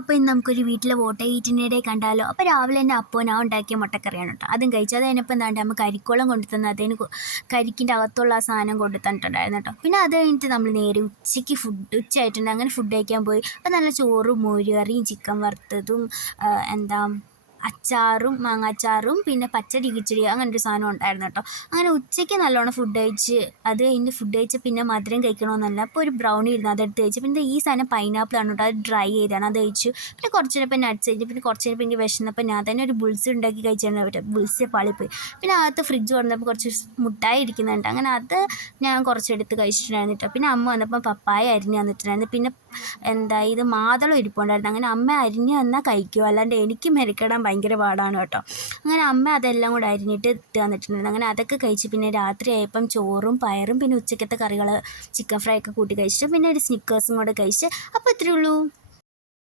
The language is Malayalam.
അപ്പോൾ ഇന്ന് നമുക്കൊരു വീട്ടിലെ വോട്ടർ ഈറ്റിനിടെ കണ്ടാലോ. അപ്പോൾ രാവിലെ തന്നെ അപ്പോൾ ഞാൻ ഉണ്ടാക്കിയ മുട്ടക്കറിയാണ് കേട്ടോ. അതും കഴിച്ചു. അത് കഴിഞ്ഞപ്പോൾ എന്താണ്ട് നമ്മൾ കരിക്കോളം കൊണ്ടു തന്നു. അതിന് കരിക്കിൻ്റെ അകത്തുള്ള ആ സാധനം കൊണ്ടു തന്നിട്ടുണ്ടായിരുന്നു കേട്ടോ. പിന്നെ അത് കഴിഞ്ഞിട്ട് നമ്മൾ നേരെ ഉച്ചയ്ക്ക് ഉച്ചയായിട്ടുണ്ട്, അങ്ങനെ ഫുഡ് കഴിക്കാൻ പോയി. അപ്പോൾ നല്ല ചോറും മോരുകറിയും ചിക്കൻ വറുത്തതും അച്ചാറും മാങ്ങാച്ചാറും പിന്നെ പച്ചടി കിച്ചടി അങ്ങനൊരു സാധനം ഉണ്ടായിരുന്നു കേട്ടോ. അങ്ങനെ ഉച്ചയ്ക്ക് നല്ലോണം ഫുഡ് കഴിച്ച് അത് കഴിഞ്ഞ് ഫുഡ് കഴിച്ച് പിന്നെ മധുരം കഴിക്കണമെന്നല്ല, അപ്പോൾ ഒരു ബ്രൗണി ഇരുന്നു അതെടുത്ത് കഴിച്ചു. പിന്നെ ഈ സാധനം പൈനാപ്പിളാണ് കേട്ടോ, അത് ഡ്രൈ ചെയ്താണ്, അത് കഴിച്ചു. പിന്നെ കുറച്ച് നേരം ഇപ്പം നട്ട്സ് കഴിച്ചു. പിന്നെ കുറച്ച് നേരം എനിക്ക് വിശന്നപ്പോൾ ഞാൻ തന്നെ ഒരു ബുൾസ് ഉണ്ടാക്കി കഴിച്ചിട്ടുണ്ട്. പറ്റും ബുൾസ് പാളിപ്പോയി. പിന്നെ അകത്ത് ഫ്രിഡ്ജ് തുറന്നപ്പോൾ കുറച്ച് മുട്ടായി ഇരിക്കുന്നുണ്ട്, അങ്ങനെ അത് ഞാൻ കുറച്ചെടുത്ത് കഴിച്ചിട്ടുണ്ടായിരുന്നു കേട്ടോ. പിന്നെ അമ്മ വന്നപ്പോൾ പപ്പായ അരിഞ്ഞ് തന്നിട്ടുണ്ടായിരുന്നു. പിന്നെ ഇത് മാതളം ഇരിപ്പുണ്ടായിരുന്നു. അങ്ങനെ അമ്മ അരിഞ്ഞ് തന്നാൽ കഴിക്കുമോ, അല്ലാണ്ട് എനിക്ക് മെനക്കെടാൻ ഭയങ്കര പാടാണ് കേട്ടോ. അങ്ങനെ അമ്മ അതെല്ലാം കൂടെ അരിഞ്ഞിട്ട് ഇട്ട് തന്നിട്ടുണ്ടായിരുന്നു. അങ്ങനെ അതൊക്കെ കഴിച്ച് പിന്നെ രാത്രിയായപ്പം ചോറും പയറും പിന്നെ ഉച്ചക്കത്തെ കറികൾ ചിക്കൻ ഫ്രൈ ഒക്കെ കൂട്ടി കഴിച്ചിട്ട് പിന്നെ ഒരു സ്നിക്കേഴ്സും കൂടെ കഴിച്ച്. അപ്പോൾ ഇത്രയേ ഉള്ളൂ.